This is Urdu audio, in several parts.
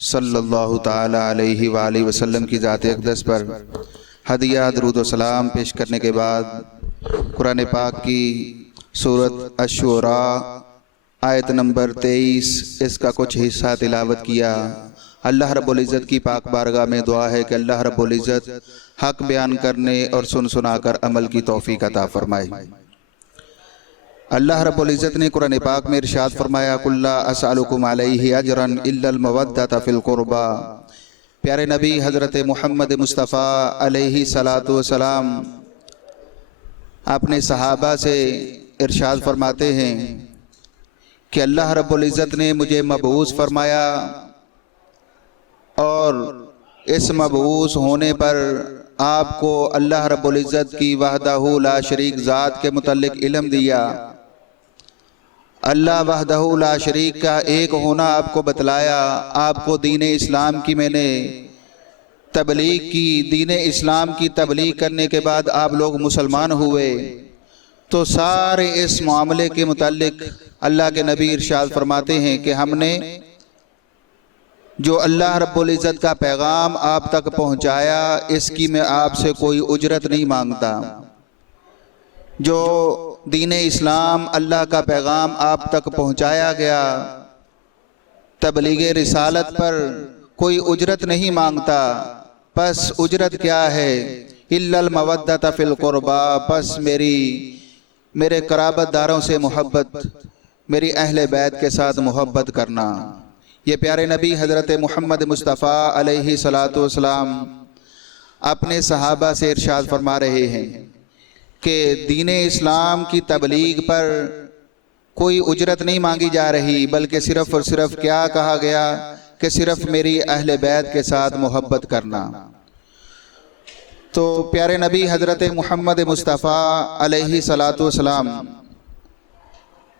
صلی اللہ تعالی علیہ وآلہ وسلم کی ذات اقدس پر ہدیہ درود و سلام پیش کرنے کے بعد قرآن پاک کی سورۃ الشعراء آیت نمبر 23 اس کا کچھ حصہ تلاوت کیا۔ اللہ رب العزت کی پاک بارگاہ میں دعا ہے کہ اللہ رب العزت حق بیان کرنے اور سنا کر عمل کی توفیق عطا فرمائے۔ اللہ رب العزت نے قرآن پاک میں ارشاد فرمایا قُلْ لَا أَسْأَلُكُمْ عَلَيْهِ أَجْرًا إِلَّا الْمَوَدَّةَ فِي الْقُرْبَى۔ پیارے نبی حضرت محمد مصطفیٰ علیہ السلام اپنے صحابہ سے ارشاد فرماتے ہیں کہ اللہ رب العزت نے مجھے مبعوث فرمایا اور اس مبعوث ہونے پر آپ کو اللہ رب العزت کی وحدہ لا شریک ذات کے متعلق علم دیا۔ اللہ وحدہ لا شریک کا ایک ہونا آپ کو بتلایا، آپ کو دین اسلام کی میں نے تبلیغ کی، دین اسلام کی تبلیغ کرنے کے بعد آپ لوگ مسلمان ہوئے، تو سارے اس معاملے کے متعلق اللہ کے نبی ارشاد فرماتے ہیں کہ ہم نے جو اللہ رب العزت کا پیغام آپ تک پہنچایا اس کی میں آپ سے کوئی اجرت نہیں مانگتا۔ جو دین اسلام اللہ کا پیغام آپ تک پہنچایا گیا، تبلیغ رسالت پر کوئی اجرت نہیں مانگتا، پس اجرت کیا ہے؟ اِلَّا الْمَوَدَّةَ فِي الْقُرْبَى، پس میرے قرابت داروں سے محبت، میری اہل بیت کے ساتھ محبت کرنا۔ یہ پیارے نبی حضرت محمد مصطفیٰ علیہ السلام اپنے صحابہ سے ارشاد فرما رہے ہیں کہ دین اسلام کی تبلیغ پر کوئی اجرت نہیں مانگی جا رہی، بلکہ صرف اور صرف کیا کہا گیا کہ صرف میری اہل بیت کے ساتھ محبت کرنا۔ تو پیارے نبی حضرت محمد مصطفیٰ علیہ السلام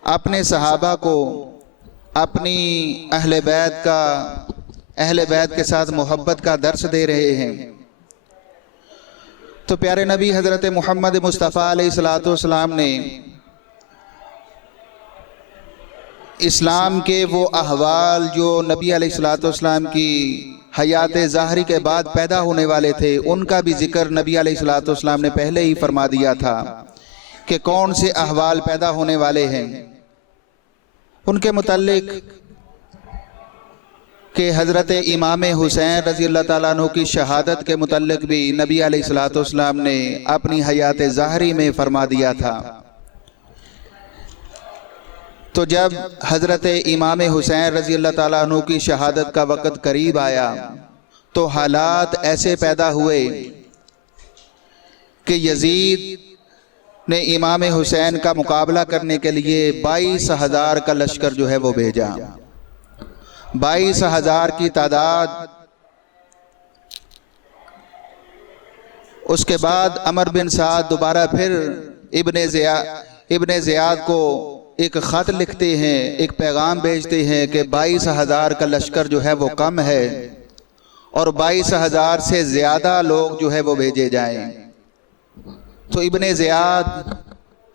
اپنے صحابہ کو اپنی اہل بیت کے ساتھ محبت کا درس دے رہے ہیں۔ تو پیارے نبی حضرت محمد مصطفیٰ علیہ السلام نے اسلام کے وہ احوال جو نبی علیہ السلام کی حیات ظاہری کے بعد پیدا ہونے والے تھے، ان کا بھی ذکر نبی علیہ السلام نے پہلے ہی فرما دیا تھا کہ کون سے احوال پیدا ہونے والے ہیں۔ ان کے متعلق کہ حضرت امام حسین رضی اللہ تعالیٰ عنہ کی شہادت کے متعلق بھی نبی علیہ السلام نے اپنی حیات ظاہری میں فرما دیا تھا۔ تو جب حضرت امام حسین رضی اللہ تعالیٰ عنہ کی شہادت کا وقت قریب آیا تو حالات ایسے پیدا ہوئے کہ یزید نے امام حسین کا مقابلہ کرنے کے لیے 22,000 کا لشکر جو ہے وہ بھیجا۔ 22,000 کی تعداد۔ اس کے بعد عمر بن سعد دوبارہ پھر ابن زیاد کو ایک خط لکھتے ہیں، ایک پیغام بھیجتے ہیں کہ 22,000 کا لشکر جو ہے وہ کم ہے اور 22,000 سے زیادہ لوگ جو ہے وہ بھیجے جائیں۔ تو ابن زیاد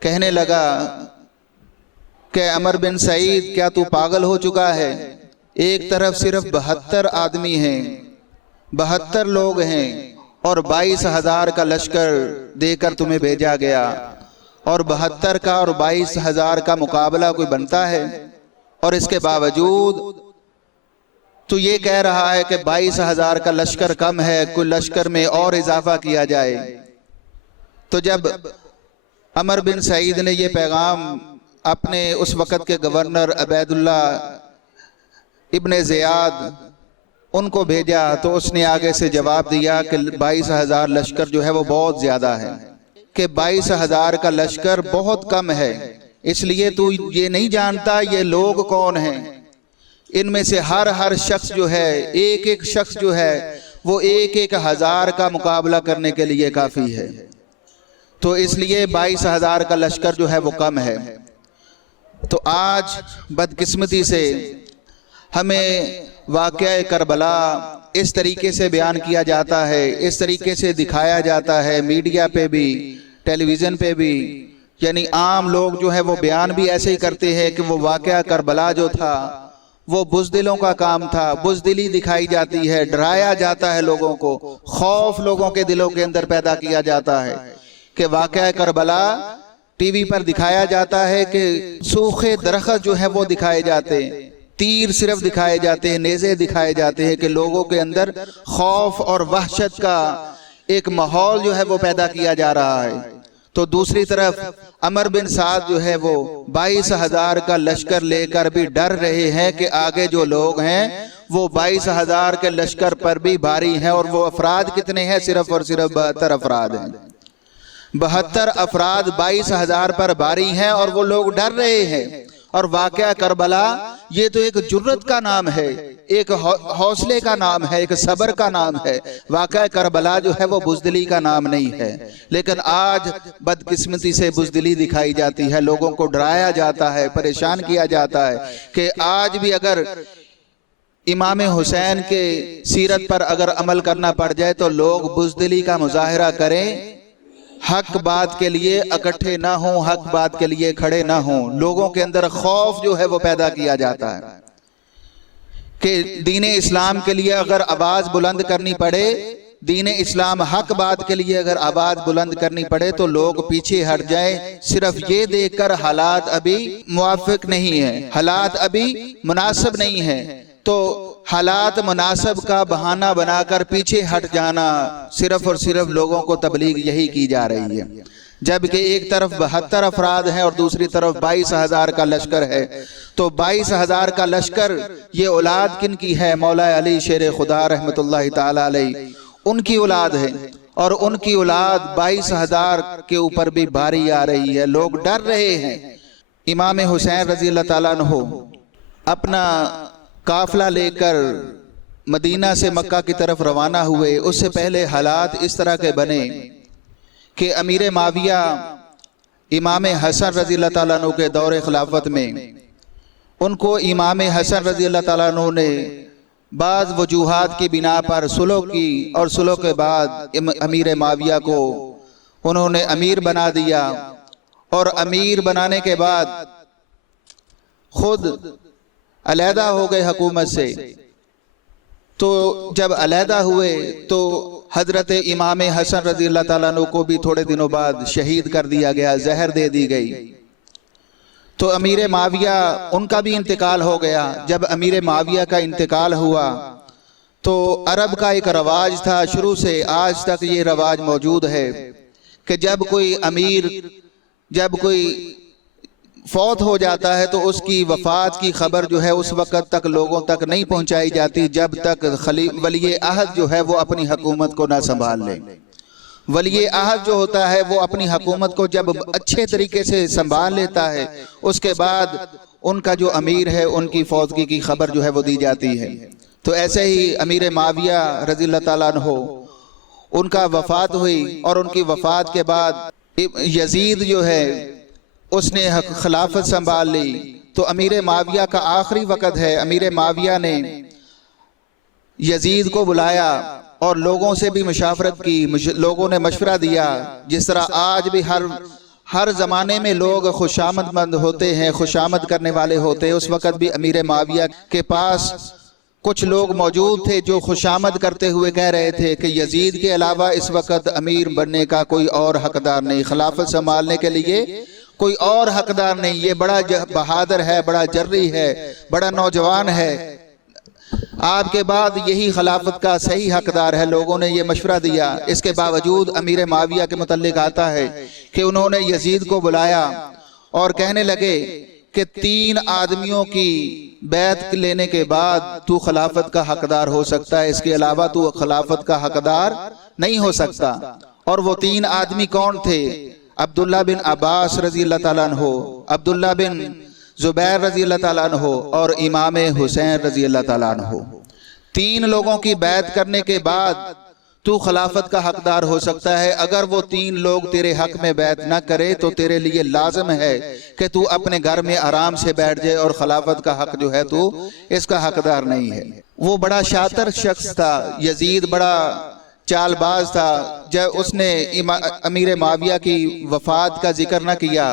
کہنے لگا کہ عمر بن سعید کیا تو پاگل ہو چکا ہے؟ ایک طرف صرف 72 آدمی ہیں، 72 لوگ ہیں اور 22,000 کا لشکر دے کر تمہیں بھیجا گیا، اور 72 کا اور 22,000 کا مقابلہ کوئی بنتا ہے؟ اور اس کے باوجود تو یہ کہہ رہا ہے کہ 22,000 کا لشکر کم ہے، کوئی لشکر میں اور اضافہ کیا جائے۔ تو جب عمر بن سعید نے یہ پیغام اپنے اس وقت کے گورنر عبید اللہ ابن زیاد ان کو بھیجا تو اس نے آگے سے جواب دیا کہ 22,000 لشکر جو ہے وہ بہت زیادہ ہے، کہ 22,000 کا لشکر بہت کم ہے، اس لیے تو یہ نہیں جانتا یہ لوگ کون ہیں۔ ان میں سے ہر شخص جو ہے، ایک شخص جو ہے وہ 1,000 کا مقابلہ کرنے کے لیے کافی ہے، تو اس لیے 22,000 کا لشکر جو ہے وہ کم ہے۔ تو آج بدقسمتی سے ہمیں واقعہ کربلا اس طریقے سے بیان کیا جاتا ہے، اس طریقے سے دکھایا جاتا ہے، میڈیا پہ بھی، ٹیلی ویژن پہ بھی، یعنی عام لوگ جو ہے وہ بیان بھی ایسے ہی کرتے ہیں کہ وہ واقعہ کربلا جو تھا وہ بزدلوں کا کام تھا. بزدلی دکھائی جاتی ہے, ڈرایا جاتا ہے لوگوں کو, خوف لوگوں کے دلوں کے اندر پیدا کیا جاتا ہے کہ واقعہ کربلا ٹی وی پر دکھایا جاتا ہے کہ سوکھے درخت جو ہے وہ دکھائے جاتے ہیں, تیر صرف دکھائے جاتے ہیں, نیزے دکھائے جاتے ہیں کہ لوگوں کے اندر خوف اور وحشت کا ایک ماحول جو ہے وہ پیدا کیا جا رہا ہے. تو دوسری طرف عمر بن سعد جو ہے وہ 22,000 کا لشکر لے کر بھی ڈر رہے ہیں کہ آگے جو لوگ ہیں وہ 22,000 کے لشکر پر بھی بھاری ہیں, اور وہ افراد کتنے ہیں؟ صرف اور صرف 72 افراد ہیں. 72 افراد 22,000 پر بھاری ہیں اور وہ لوگ ڈر رہے ہیں. اور واقعہ کربلا یہ تو ایک جرت کا نام ہے, ایک حوصلے کا نام ہے, ایک صبر کا نام ہے. واقعہ کربلا جو ہے وہ بزدلی کا نام نہیں ہے. لیکن آج بدقسمتی سے بزدلی دکھائی جاتی ہے, لوگوں کو ڈرایا جاتا ہے, پریشان کیا جاتا ہے کہ آج بھی اگر امام حسین کے سیرت پر اگر عمل کرنا پڑ جائے تو لوگ بزدلی کا مظاہرہ کریں, حق بات کے لیے اکٹھے نہ ہوں, حق بات کے لیے کھڑے نہ ہوں. لوگوں کے اندر خوف جو ہے وہ پیدا کیا جاتا ہے کہ دین اسلام کے لیے اگر آواز بلند کرنی پڑے, دین اسلام حق بات کے لیے اگر آواز بلند کرنی پڑے تو لوگ پیچھے ہٹ جائیں, صرف یہ دیکھ کر حالات ابھی موافق نہیں ہیں, حالات ابھی مناسب نہیں ہیں. تو حالات مناسب کا بہانہ بنا کر پیچھے ہٹ جانا, صرف اور صرف لوگوں کو تبلیغ یہی کی جا رہی ہے. جبکہ ایک طرف 72 افراد ہیں اور دوسری طرف 22,000 کا لشکر ہے. تو 22,000 کا لشکر یہ اولاد کن کی ہے؟ مولا علی شیر خدا رحمت اللہ تعالی علیہ, ان کی اولاد ہے, اور ان کی اولاد 22,000 کے اوپر بھی بھاری آ رہی ہے, لوگ ڈر رہے ہیں. امام حسین رضی اللہ تعالیٰ عنہ اپنا قافلہ لے کر مدینہ سے مکہ کی طرف روانہ ہوئے. اس سے پہلے حالات اس طرح کے بنے کہ امیر معاویہ امام حسن رضی اللہ تعالیٰ عنہ کے دور خلافت میں ان کو امام حسن رضی اللہ تعالیٰ عنہ نے بعض وجوہات کی بنا پر صلح کی, اور صلح کے بعد امیر معاویہ کو انہوں نے امیر بنا دیا. اور امیر بنانے کے بعد خود علیحدہ ہو گئے حکومت سے. تو جب علیحدہ ہوئے تو حضرت امام حسن رضی اللہ تعالیٰ عنہ کو بھی تھوڑے دنوں بعد شہید کر دیا گیا, زہر دے دی گئی. تو امیر معاویہ ان کا بھی انتقال ہو گیا. جب امیر معاویہ کا انتقال ہوا تو عرب کا ایک رواج تھا, شروع سے آج تک یہ رواج موجود ہے کہ جب کوئی امیر جب کوئی فوت ہو جاتا ہے تو اس کی وفات کی خبر جو ہے اس وقت تک لوگوں تک نہیں پہنچائی جاتی جب تک ولی عہد جو ہے وہ اپنی حکومت کو نہ سنبھال لے. ولی عہد جو ہوتا ہے وہ اپنی حکومت کو جب اچھے طریقے سے سنبھال لیتا ہے, اس کے بعد ان کا جو امیر ہے ان کی فوتگی کی خبر جو ہے وہ دی جاتی ہے. تو ایسے ہی امیر معاویہ رضی اللہ تعالیٰ عنہ ان کا وفات ہوئی, اور ان کی وفات کے بعد یزید جو ہے اس نے خلافت سنبھال لی. تو امیر معاویہ کا آخری وقت ہے, امیر معاویہ نے یزید کو بلایا اور لوگوں سے بھی مشاورت کی, لوگوں نے مشورہ دیا. جس طرح آج بھی ہر زمانے میں لوگ خوشامد مند ہوتے ہیں, خوشامد کرنے والے ہوتے ہیں, اس وقت بھی امیر معاویہ کے پاس کچھ لوگ موجود تھے جو خوشامد کرتے ہوئے کہہ رہے تھے کہ یزید کے علاوہ اس وقت امیر بننے کا کوئی اور حقدار نہیں, خلافت سنبھالنے کے لیے کوئی اور حقدار نہیں. یہ بڑا بہادر ہے, بڑا جرری ہے, بڑا نوجوان ہے, آپ کے بعد یہی خلافت کا صحیح حقدار ہے. لوگوں نے یہ مشورہ دیا. اس کے باوجود امیر معاویہ کے متعلق آتا ہے کہ انہوں نے یزید کو بلایا اور کہنے لگے کہ 3 آدمیوں کی بیعت لینے کے بعد تو خلافت کا حقدار ہو سکتا ہے, اس کے علاوہ تو خلافت کا حقدار نہیں ہو سکتا. اور وہ 3 آدمی کون تھے؟ عبداللہ بن عباس رضی اللہ تعالیٰ عنہ, عبداللہ بن زبیر رضی اللہ تعالیٰ عنہ, اور امام حسین رضی اللہ تعالیٰ عنہ. 3 لوگوں کی بیعت کرنے کے بعد تو خلافت کا حقدار ہو سکتا ہے. اگر وہ 3 لوگ تیرے حق میں بیعت نہ کرے تو تیرے لیے لازم ہے کہ تو اپنے گھر میں آرام سے بیٹھ جائے, اور خلافت کا حق جو ہے تو اس کا حقدار نہیں ہے. وہ بڑا شاطر شخص تھا, یزید بڑا چال باز تھا. جب اس نے امیر معاویہ کی وفات کا ذکر نہ کیا,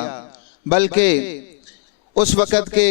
بلکہ اس وقت کے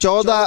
14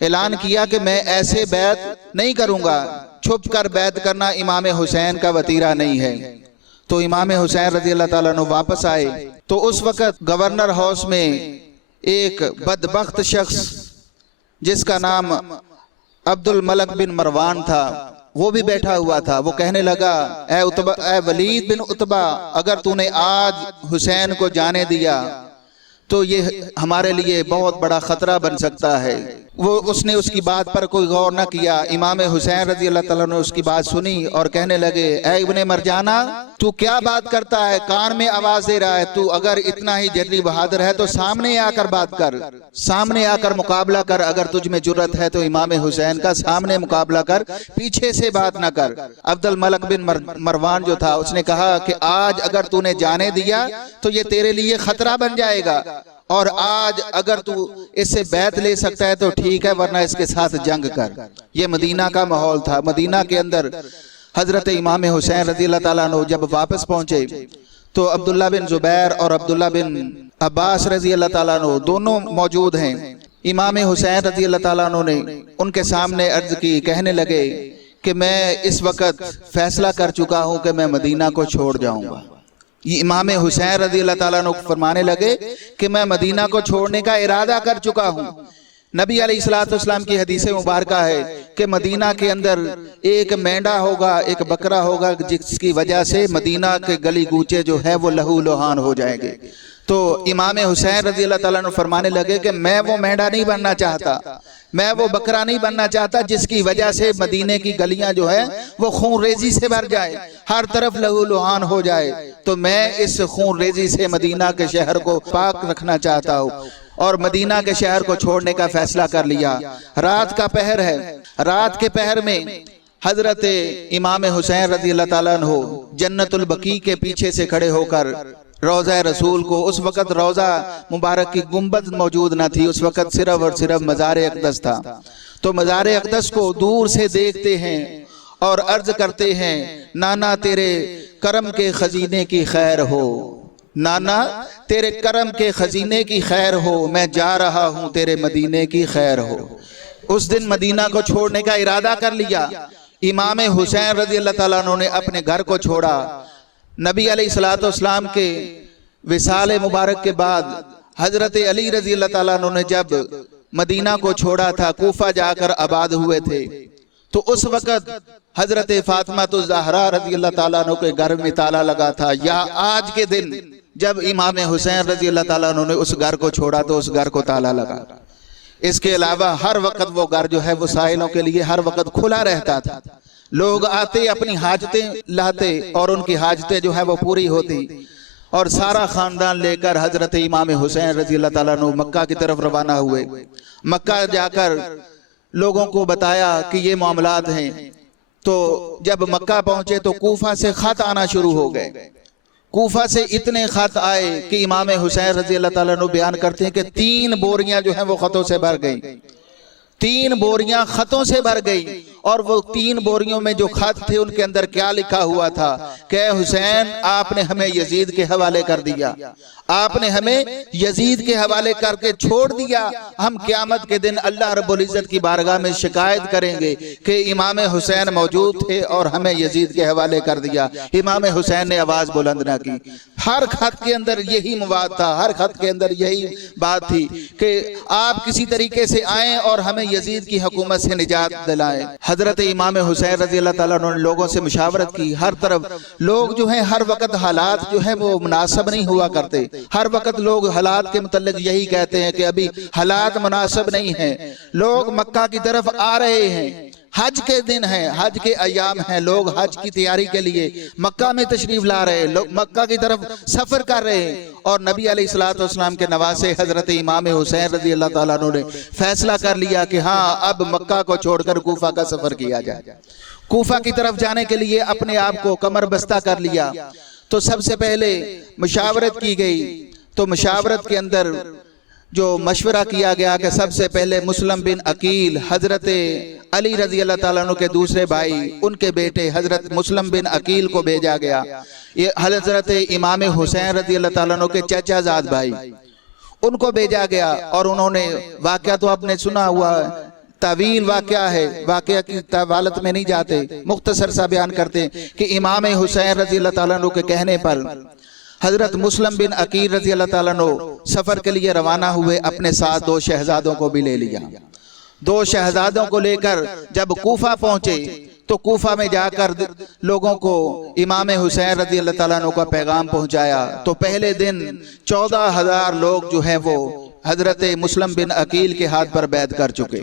اعلان کیا کہ میں ایسے بیعت نہیں کروں گا، چھپ کر بیعت کرنا امام حسین کا وتیرہ نہیں ہے۔ تو امام حسین رضی اللہ تعالیٰ عنہ واپس آئے تو اس وقت گورنر ہاؤس میں ایک بدبخت شخص جس کا نام عبد الملک بن مروان تھا وہ بھی بیٹھا ہوا تھا۔ وہ کہنے لگا اے ولید بن عتبہ، اگر تو نے آج حسین کو جانے دیا تو یہ ہمارے لیے بہت بڑا خطرہ بن سکتا ہے۔ اس نے اس کی بات پر کوئی غور نہ کیا۔ امام حسین رضی اللہ تعالیٰ نے اس کی بات سنی اور کہنے لگے اے ابن مرجانہ، تو کیا بات کرتا ہے؟ کان میں آواز دے رہا ہے، تو اگر اتنا ہی جری بہادر ہے تو سامنے آ کر بات کر، سامنے آ کر مقابلہ کر۔ اگر تجھ میں جرت ہے تو امام حسین کا سامنے مقابلہ کر، پیچھے سے بات نہ کر۔ عبد الملک بن مروان جو تھا اس نے کہا کہ آج اگر تو نے جانے دیا تو یہ تیرے لیے خطرہ بن جائے گا، اور آج اگر تو اس سے بیعت لے سکتا ہے تو ٹھیک ہے، ورنہ اس کے ساتھ جنگ کر۔ یہ مدینہ کا ماحول تھا۔ مدینہ کے اندر حضرت امام حسین رضی اللہ تعالیٰ عنہ جب واپس پہنچے تو عبداللہ بن زبیر اور عبداللہ بن عباس رضی اللہ تعالیٰ عنہ دونوں موجود ہیں۔ امام حسین رضی اللہ تعالیٰ عنہ نے ان کے سامنے عرض کی، کہنے لگے کہ میں اس وقت فیصلہ کر چکا ہوں کہ میں مدینہ کو چھوڑ جاؤں گا۔ یہ امام حسین رضی اللہ تعالیٰ عنہ فرمانے لگے کہ میں مدینہ کو چھوڑنے کا ارادہ کر چکا ہوں۔ نبی علیہ السلام کی حدیث مبارکہ ہے کہ مدینہ کے اندر ایک مینڈا ہوگا، ایک بکرا ہوگا، جس کی وجہ سے مدینہ کے گلی کوچے جو ہے وہ لہو لہان ہو جائیں گے۔ تو امام حسین رضی اللہ تعالیٰ عنہ فرمانے لگے کہ میں وہ مینڈا نہیں بننا چاہتا، میں وہ بکرا نہیں بننا چاہتا جس کی وجہ سے مدینے کی گلیاں جو ہے وہ خون ریزی سے بھر جائے، ہر طرف لہو لہان ہو جائے۔ تو میں اس خون ریزی سے مدینہ کے شہر کو پاک رکھنا چاہتا ہوں، اور مدینہ کے شہر کو چھوڑنے کا فیصلہ کر لیا۔ رات کا پہر ہے، رات کے پہر میں حضرت امام حسین رضی اللہ تعالیٰ عنہ جنت البقیع کے پیچھے سے کھڑے ہو کر روضہ رسول کو، اس وقت روضہ مبارک کی گنبد موجود نہ تھی، اس وقت صرف اور صرف مزار اقدس تھا، تو مزار اقدس کو دور سے دیکھتے ہیں اور عرض کرتے ہیں نانا تیرے کرم کے خزینے کی خیر ہو، نانا تیرے کرم کے خزینے کی خیر ہو، میں جا رہا ہوں تیرے مدینے کی خیر ہو۔ اس دن مدینہ کو چھوڑنے کا ارادہ کر لیا۔ امام حسین رضی اللہ تعالیٰ عنہ نے اپنے گھر کو چھوڑا۔ نبی علیہ السلام کے وصال مبارک کے بعد حضرت علی رضی اللہ تعالیٰ عنہ نے جب مدینہ کو چھوڑا تھا، کوفہ جا کر آباد ہوئے تھے، تو اس وقت حضرت فاطمہ الزہرا رضی اللہ تعالیٰ عنہ کے گھر میں تالا لگا تھا۔ یا آج کے دن جب امام حسین رضی اللہ تعالیٰ عنہ نے اس گھر کو چھوڑا تو اس گھر کو تالا لگا۔ اس کے علاوہ ہر وقت وہ گھر جو ہے وہ سائلوں کے لیے ہر وقت کھلا رہتا تھا۔ لوگ آتے اپنی حاجتیں لاتے اور ان کی حاجتیں جو ہے وہ پوری ہوتی، اور سارا خاندان لے کر حضرت امام حسین رضی اللہ تعالیٰ عنہ مکہ کی طرف روانہ ہوئے۔ مکہ جا کر لوگوں کو بتایا کہ یہ معاملات ہیں۔ تو جب مکہ پہنچے تو کوفہ سے خط آنا شروع ہو گئے۔ کوفہ سے اتنے خط آئے کہ امام حسین رضی اللہ تعالیٰ عنہ بیان کرتے ہیں کہ 3 بوریاں جو ہیں وہ خطوں سے بھر گئیں، 3 بوریاں خطوں سے بھر گئی، اور وہ 3 بوریوں میں جو خط تھے ان کے اندر کیا لکھا ہوا تھا کہ اے حسین، آپ نے ہمیں یزید کے حوالے کر دیا، آپ نے ہمیں یزید کے حوالے کر کے چھوڑ دیا، ہم قیامت کے دن اللہ رب العزت کی بارگاہ میں شکایت کریں گے کہ امام حسین موجود تھے اور ہمیں یزید کے حوالے کر دیا۔ امام حسین نے آواز بلند نہ کی۔ ہر خط کے اندر یہی مواد تھا، ہر خط کے اندر یہی بات تھی کہ آپ کسی طریقے سے آئیں اور ہمیں یزید کی حکومت سے نجات دلائیں۔ حضرت امام حسین رضی اللہ تعالیٰ عنہ نے لوگوں سے مشاورت کی۔ ہر طرف لوگ جو ہیں ہر وقت حالات جو ہیں وہ مناسب نہیں ہوا کرتے، ہر وقت لوگ حالات کے متعلق یہی کہتے ہیں کہ ابھی حالات مناسب نہیں ہیں۔ لوگ مکہ کی طرف آ رہے ہیں، حج کے دن ہیں، حج کے ایام ہیں، لوگ حج کی تیاری کے لیے مکہ میں تشریف لا رہے ہیں، لوگ مکہ کی طرف سفر کر رہے ہیں، اور نبی علیہ السلام کے نواسے حضرت امام حسین رضی اللہ تعالیٰ عنہ نے فیصلہ کر لیا کہ ہاں اب مکہ کو چھوڑ کر کوفہ کا سفر کیا جائے۔ کوفہ کی طرف جانے کے لیے اپنے آپ کو کمر بستہ کر لیا۔ تو سب سے پہلے مشاورت کی گئی، تو مشاورت کے اندر جو مشورہ کیا گیا کہ سب سے پہلے مسلم بن عقیل حضرت علی رضی اللہ تعالیٰ عنہ کے دوسرے بھائی، ان کے بیٹے حضرت مسلم بن عقیل کو بھیجا گیا۔ یہ حضرت امام حسین رضی اللہ تعالیٰ عنہ کے چچا زاد بھائی، ان کو بھیجا گیا، اور انہوں نے واقعہ تو آپ نے سنا ہوا طویل واقعہ ہے، واقعہ کی طوالت میں نہیں جاتے، مختصر سا بیان کرتے ہیں کہ امام حسین رضی اللہ تعالیٰ عنہ کے کہنے پر حضرت مسلم بن عقیل رضی اللہ تعالیٰ عنہ سفر کے لیے روانہ ہوئے، اپنے ساتھ 2 شہزادوں کو بھی لے لیا۔ 2 شہزادوں کو لے کر جب کوفہ پہنچے تو کوفہ میں جا کر لوگوں کو امام حسین رضی اللہ تعالیٰ عنہ کا پیغام پہنچایا۔ تو پہلے دن 14,000 لوگ جو ہیں وہ حضرت مسلم بن عقیل کے ہاتھ پر بیعت کر چکے۔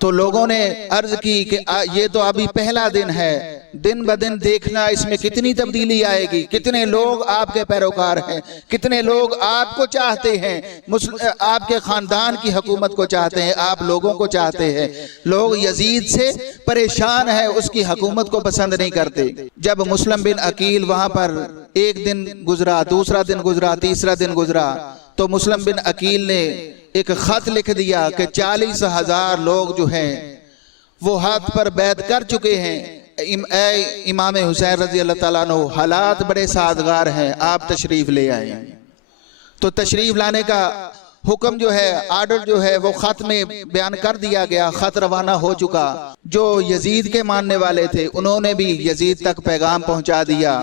تو لوگوں نے عرض کی کہ یہ تو ابھی پہلا دن ہے، دن بدن دیکھنا اس میں کتنی تبدیلی آئے گی، کتنے لوگ آپ کے پیروکار ہیں، کتنے لوگ آپ کو چاہتے ہیں، آپ کے خاندان کی حکومت کو چاہتے ہیں، آپ لوگوں کو چاہتے ہیں۔ لوگ یزید سے پریشان ہیں، اس کی حکومت کو پسند نہیں کرتے۔ جب مسلم بن عقیل وہاں پر ایک دن گزرا، دوسرا دن گزرا، تیسرا دن گزرا، تو مسلم بن عقیل نے ایک خط لکھ دیا کہ 40,000 لوگ جو ہیں وہ ہاتھ پر بیعت کر چکے ہیں، اے امام حسین رضی اللہ تعالیٰ عنہ حالات بڑے سازگار ہیں، آپ تشریف لے آئیں۔ تو تشریف لانے کا حکم جو ہے، آرڈر جو ہے وہ خط میں بیان کر دیا گیا، خط روانہ ہو چکا۔ جو یزید کے ماننے والے تھے انہوں نے بھی یزید تک پیغام پہنچا دیا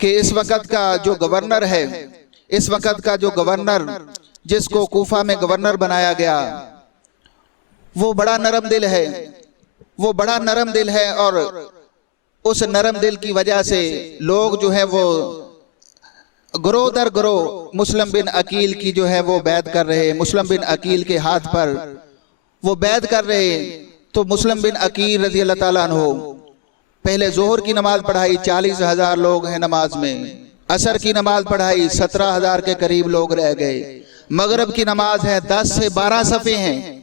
کہ اس وقت کا جو گورنر ہے، اس وقت کا جو گورنر جس کو کوفہ میں گورنر بنایا گیا، وہ بڑا نرم دل ہے، وہ بڑا نرم دل ہے، اور اس نرم دل کی وجہ سے لوگ جو ہے وہ گروہ در گروہ مسلم بن عقیل کی جو ہے وہ بیعت کر رہے، مسلم بن عقیل کے ہاتھ پر وہ بیعت کر رہے۔ تو مسلم بن عقیل رضی اللہ تعالیٰ عنہ پہلے ظہر کی نماز پڑھائی، 40,000 لوگ ہیں نماز میں، عصر کی نماز پڑھائی، 17,000 کے قریب لوگ رہ گئے، مغرب کی نماز ہے، 10 سے 12 صفیں ہیں،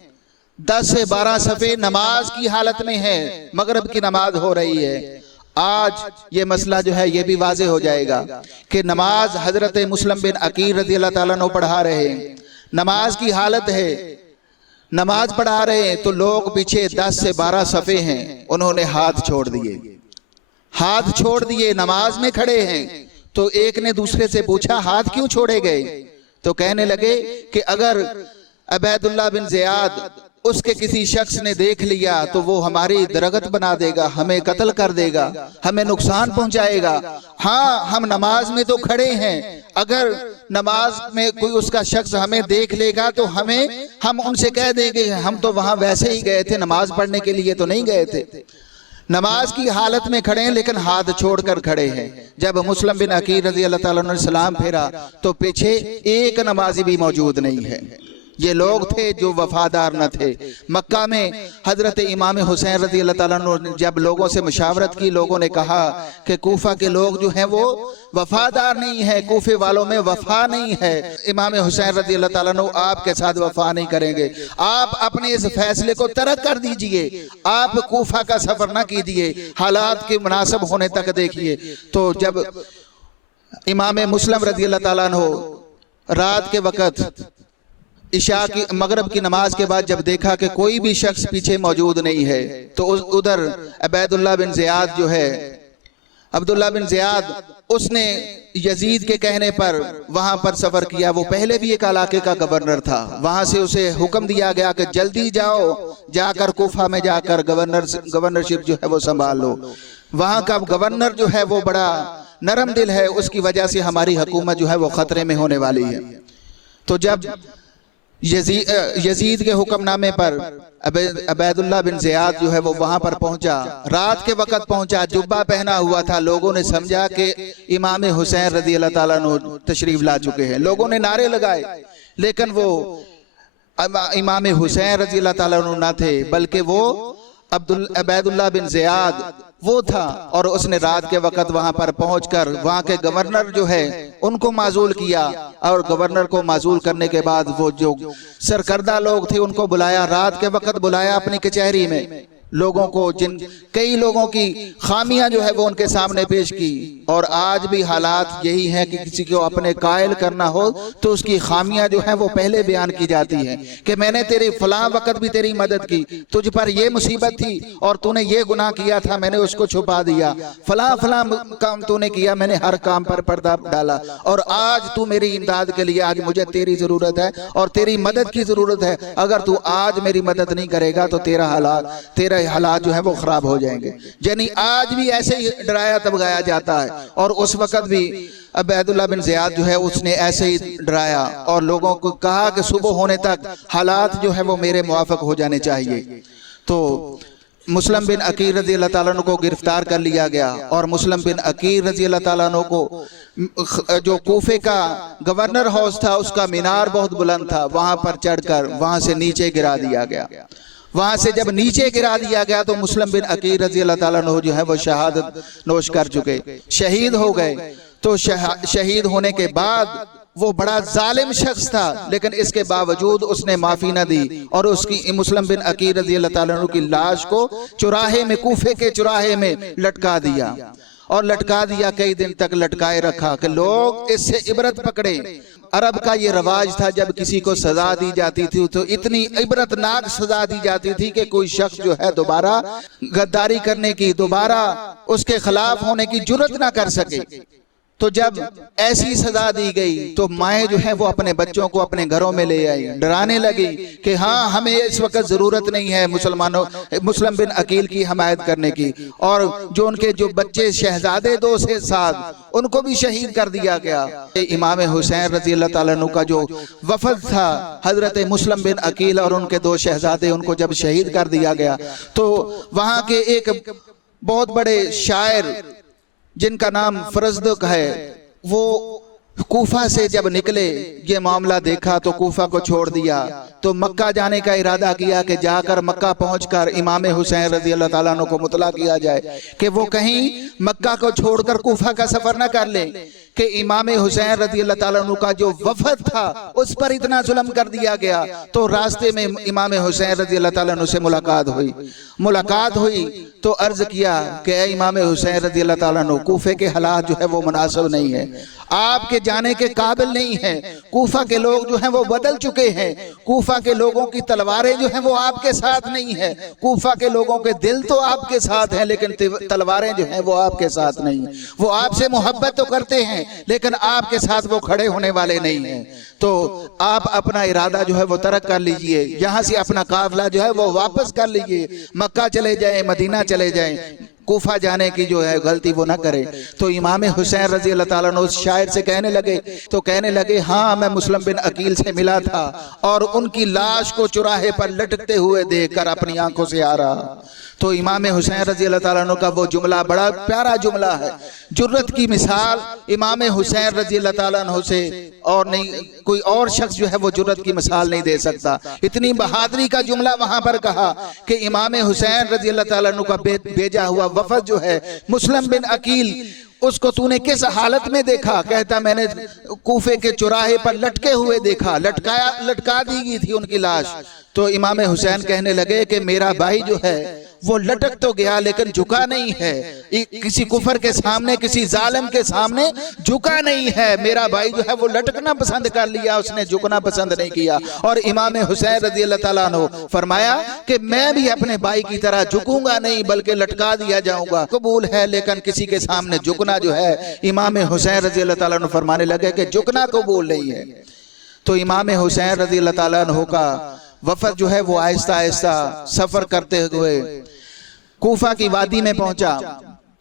10 سے 12 صفیں نماز کی حالت میں ہیں، مغرب کی نماز ہو رہی ہے۔ آج یہ مسئلہ جو ہے یہ بھی واضح ہو جائے گا کہ نماز حضرت مسلم بن عقیل رضی اللہ تعالیٰ عنہ پڑھا رہے ہیں، نماز کی حالت ہے، نماز پڑھا رہے ہیں، تو لوگ پیچھے 10 سے 12 صفیں ہیں، انہوں نے ہاتھ چھوڑ دیے، ہاتھ چھوڑ دیے، نماز میں کھڑے ہیں۔ تو ایک نے دوسرے سے پوچھا ہاتھ کیوں چھوڑے گئے؟ تو کہنے لگے کہ اگر عبید اللہ بن زیاد اس کے کسی شخص نے دیکھ لیا تو وہ ہماری درگت بنا دے گا، ہمیں قتل کر دے گا، ہمیں نقصان پہنچائے گا۔ ہاں ہم نماز میں تو کھڑے ہیں، اگر نماز میں کوئی اس کا شخص ہمیں دیکھ لے گا تو ہم ان سے کہہ دیں گے ہم تو وہاں ویسے ہی گئے تھے، نماز پڑھنے کے لیے تو نہیں گئے تھے۔ نماز کی حالت میں کھڑے ہیں لیکن ہاتھ چھوڑ کر کھڑے ہیں۔ جب مسلم بن عقیل رضی اللہ تعالیٰ عنہ نے سلام پھیرا تو پیچھے ایک نمازی بھی موجود نہیں ہے۔ یہ لوگ تھے جو وفادار نہ تھے۔ مکہ میں حضرت امام حسین رضی اللہ تعالیٰ عنہ جب لوگوں سے مشاورت کی، لوگوں نے کہا کہ کوفہ کے لوگ جو ہیں وہ وفادار نہیں ہیں، کوفے والوں میں وفا نہیں ہے، امام حسین رضی اللہ تعالیٰ عنہ آپ کے ساتھ وفا نہیں کریں گے، آپ اپنے اس فیصلے کو ترک کر دیجئے، آپ کوفہ کا سفر نہ کیجئے، حالات کے مناسب ہونے تک دیکھیے۔ تو جب امام مسلم رضی اللہ تعالیٰ عنہ رات کے وقت عشاء کی مغرب کی نماز کے بعد جب دیکھا کہ کوئی بھی شخص پیچھے موجود نہیں ہے، تو ادھر عبید اللہ بن زیاد جو ہے، عبداللہ بن زیاد، اس نے یزید کے کہنے پر وہاں پر سفر کیا۔ وہ پہلے بھی ایک علاقے کا گورنر تھا، وہاں سے اسے حکم دیا گیا کہ جلدی جاؤ، جا کر کوفہ میں جا کر گورنرشپ جو ہے وہ سنبھال لو۔ وہاں کا گورنر جو ہے وہ بڑا نرم دل ہے، اس کی وجہ سے ہماری حکومت جو ہے وہ خطرے میں ہونے والی ہے۔ تو جب یزید کے حکم نامے پر عبید اللہ بن زیاد جو ہے وہ وہاں پر پہنچا، رات کے وقت پہنچا، جبہ پہنا ہوا تھا، لوگوں نے سمجھا کہ امام حسین رضی اللہ تعالیٰ عنہ تشریف لا چکے ہیں، لوگوں نے نعرے لگائے، لیکن وہ امام حسین رضی اللہ تعالیٰ عنہ نہ تھے، بلکہ وہ عبید اللہ بن زیاد وہ تھا، اور اس نے رات کے وقت وہاں پر پہنچ کر وہاں کے گورنر جو ہے ان کو معزول کیا، اور گورنر کو معزول کرنے کے بعد وہ جو سرکردہ لوگ تھے ان کو بلایا، رات کے وقت بلایا اپنی کچہری میں لوگوں کو کئی لوگوں کی خامیاں جو ہے وہ ان کے سامنے پیش کی، اور آج بھی حالات یہی ہیں کہ کسی کو اپنے قائل کرنا ہو تو اس کی خامیاں جو ہیں وہ پہلے بیان کی جاتی ہیں کہ میں نے تیری فلاں وقت بھی تیری مدد کی، تجھ پر یہ مصیبت تھی اور تو نے یہ گناہ کیا تھا، میں نے اس کو چھپا دیا، فلاں فلاں کام تو نے کیا، میں نے ہر کام پر پردہ ڈالا، اور آج تو میری امداد کے لیے، آج مجھے تیری ضرورت ہے اور تیری مدد کی ضرورت ہے، اگر تو آج میری مدد نہیں کرے گا تو تیرے حالات جو ہے وہ خراب ہو جائیں گے۔ یعنی آج بھی ایسے ہی ڈرایا تبغایا جاتا ہے، اور اس وقت بھی عبید اللہ بن زیاد جو ہے اس نے ایسے ہی ڈرایا اور لوگوں کو کہا کہ صبح ہونے تک حالات جو ہے وہ میرے موافق ہو جانے چاہیے۔ تو مسلم بن عقیل رضی اللہ تعالیٰ عنہ کو گرفتار کر لیا گیا، اور مسلم بن عقیل رضی اللہ تعالیٰ عنہ کو جو کوفے کا گورنر ہاؤس تھا اس کا مینار بہت بلند تھا، وہاں پر چڑھ کر وہاں سے نیچے گرا دیا گیا۔ وہاں سے جب نیچے گرا دیا گیا تو مسلم بن عقیل رضی اللہ تعالیٰ عنہ جو ہے وہ شہادت نوش کر چکے، شہید ہو گئے۔ تو شہید ہونے کے بعد وہ بڑا ظالم شخص تھا، لیکن اس کے باوجود اس نے معافی نہ دی، اور اس کی مسلم بن عقیل رضی اللہ تعالیٰ عنہ کی لاش کو چوراہے میں، کوفے کے چوراہے میں لٹکا دیا، اور لٹکا دیا، کئی دن تک لٹکائے رکھا کہ لوگ اس سے عبرت پکڑیں۔ عرب کا یہ رواج تھا، جب کسی کو سزا دی جاتی تھی تو اتنی عبرتناک سزا دی جاتی تھی کہ کوئی شخص جو ہے دوبارہ غداری کرنے کی، دوبارہ اس کے خلاف ہونے کی جرت نہ کر سکے۔ تو جب ایسی سزا دی گئی تو مائیں جو ہیں وہ اپنے بچوں کو اپنے گھروں میں لے آئی، ڈرانے لگی کہ ہاں ہمیں اس وقت ضرورت نہیں ہے مسلم بن عقیل کی حمایت کرنے کی، اور جو ان کے جو بچے شہزادے 2 سے 7 ان کو بھی شہید کر دیا گیا۔ امام حسین رضی اللہ تعالیٰ عنہ کا جو وفد تھا، حضرت مسلم بن عقیل اور ان کے 2 شہزادے، ان کو جب شہید کر دیا گیا تو وہاں کے ایک بہت بڑے شاعر جن کا نام فرزدق ہے، وہ کوفہ سے جب نکلے، یہ معاملہ دیکھا تو کوفہ کو چھوڑ دیا، تو مکہ جانے کا ارادہ کیا کہ جا کر مکہ پہنچ کر امام حسین رضی اللہ تعالیٰ عنہ کو مطلع کیا جائے کہ وہ کہیں مکہ کو چھوڑ کر کوفہ کا سفر نہ کر لیں، کہ امام حسین رضی اللہ تعالیٰ عنہ کا جو وفد تھا اس پر اتنا ظلم کر دیا گیا۔ تو راستے میں امام حسین رضی اللہ تعالیٰ عنہ سے ملاقات ہوئی تو عرض کیا کہ اے امام حسین رضی اللہ تعالیٰ عنہ، کوفے کے حالات جو ہے وہ مناسب نہیں ہے، آپ کے جانے کے قابل نہیں ہیں، کوفہ کے لوگ جو ہیں وہ بدل چکے ہیں، کوفہ کے لوگوں کی تلواریں جو ہیں وہ آپ کے ساتھ نہیں ہیں، کوفہ کے لوگوں کے دل تو آپ کے ساتھ ہیں لیکن تلواریں جو ہیں وہ آپ کے ساتھ نہیں ہیں، وہ آپ سے محبت تو کرتے ہیں لیکن آپ کے ساتھ وہ کھڑے ہونے والے نہیں ہیں، تو آپ اپنا ارادہ جو ہے وہ ترک کر لیجئے، یہاں سے اپنا قافلہ جو ہے وہ واپس کر لیجئے، مکہ چلے جائیں، مدینہ چلے جائیں، کوفہ جانے کی جو ہے غلطی وہ نہ کرے۔ تو امام حسین رضی اللہ تعالیٰ عنہ اس شاعر سے کہنے لگے ہاں میں مسلم بن عقیل سے ملا تھا اور ان کی لاش کو چوراہے پر لٹکتے ہوئے دیکھ کر اپنی آنکھوں سے آ رہا۔ تو امام حسین رضی اللہ تعالیٰ عنہ کا وہ جملہ بڑا پیارا جملہ ہے، جرت کی مثال امام حسین رضی اللہ تعالیٰ عنہ سے اور نہیں، کوئی اور شخص جو ہے وہ جرت کی مثال نہیں دے سکتا۔ اتنی بہادری کا جملہ وہاں پر کہا کہ امام حسین رضی اللہ تعالیٰ عنہ کا بھیجا ہوا وفد جو ہے مسلم بن عقیل، اس کو تو نے کس حالت میں دیکھا؟ کہتا میں نے کوفے کے چوراہے پر لٹکے ہوئے دیکھا، لٹکا دی گئی تھی ان کی لاش۔ تو امام حسین کہنے لگے کہ میرا بھائی جو ہے وہ لٹک تو گیا لیکن جھکا نہیں ہے، کسی کفر کے سامنے، کسی ظالم کے سامنے جھکا نہیں ہے، میرا بھائی جو ہے وہ لٹکنا پسند کر لیا، اس نے جھکنا پسند نہیں کیا۔ اور امام حسین رضی اللہ تعالیٰ عنہ فرمایا کہ میں بھی اپنے بھائی کی طرح جھکوں گا نہیں بلکہ لٹکا دیا جاؤں گا، قبول ہے لیکن کسی کے سامنے جھکنا جو ہے، امام حسین رضی اللہ تعالیٰ عنہ فرمانے لگے کہ جھکنا قبول نہیں ہے۔ تو امام حسین رضی اللہ تعالیٰ عنہ کا وفد جو ہے وہ آہستہ آہستہ سفر کرتے ہوئے کوفہ کی وادی میں پہنچا۔